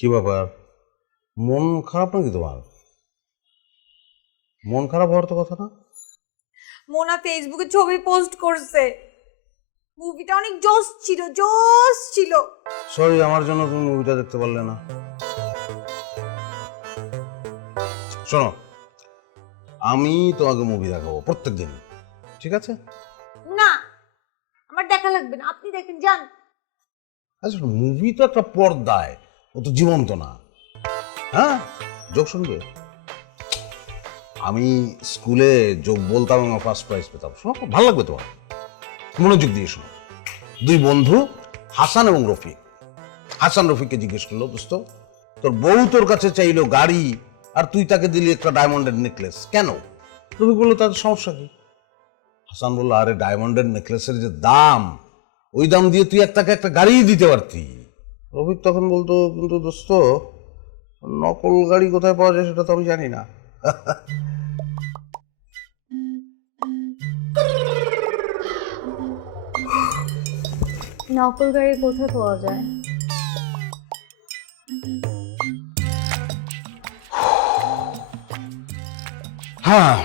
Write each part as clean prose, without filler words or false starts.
কি ব্যাপার, মন খারাপ নাকি তোমার? মন খারাপ হওয়ার তো কথা না। মোনা ফেসবুকে ছবি পোস্ট করছে, মুভিটা অনেক জোস ছিল, জোস ছিল। সরি, আমার জন্য তুমি মুভিটা দেখতে পারলে না। শোনো, আমি তোমাকে মুভি দেখাবো প্রত্যেক দিন, ঠিক আছে? না, আমার দেখা লাগবে না, আপনি দেখেন যান। আচ্ছা, মুভি তো একটা পর্দায়, ও তো জীবন্ত না। হ্যাঁ, যোগ শুনবে? আমি স্কুলে যোগ বলতাম এবং ফার্স্ট প্রাইজ পেতাম। শোনো, ভালো লাগবে তোমার, মনোযোগ দিয়ে শোনো। দুই বন্ধু হাসান এবং রফিক। হাসান রফিককে জিজ্ঞেস করলো, দোস্ত তোর বউ তোর কাছে চাইলো গাড়ি আর তুই তাকে দিলি একটা ডায়মন্ডের নেকলেস, কেন? রফিক বললো, তাদের সমস্যা কি? হাসান বললো, আরে ডায়মন্ডের নেকলেসের যে দাম, ওই দাম দিয়ে তুই তাকে একটা গাড়ি দিতে পারতি। রফিক তখন বলতো, কিন্তু দোস্ত নকল গাড়ি কোথায় পাওয়া যায় সেটা তো আমি জানি না। নকল গাড়ি কোথায় পাওয়া যায়? হ্যাঁ,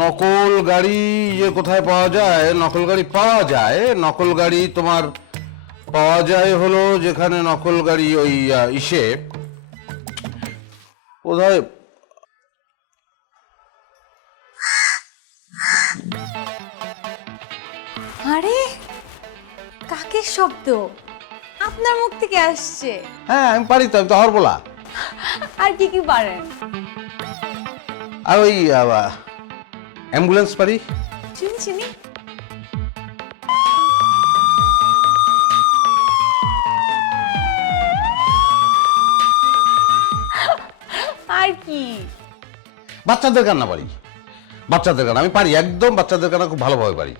নকল গাড়ি যে কোথায় পাওয়া যায়, নকল গাড়ি পাওয়া যায়, নকল গাড়ি তোমার পাওয়া যায় হলো যেখানে নকল গাড়ি ওই ইসে বোধহয় আরে কাকের শব্দ আপনার মুখ থেকে আসছে। হ্যাঁ আমি পারি তো, আমি তো হরবোলা। আর কি কি পারেন? আর ওই অ্যাম্বুলেন্স পারি। চিনি চিনি। আর কি? বাচ্চাদের কান্না পারি, বাচ্চাদের গান আমি পারি, একদম বাচ্চাদের গান খুব ভালোভাবে পারি।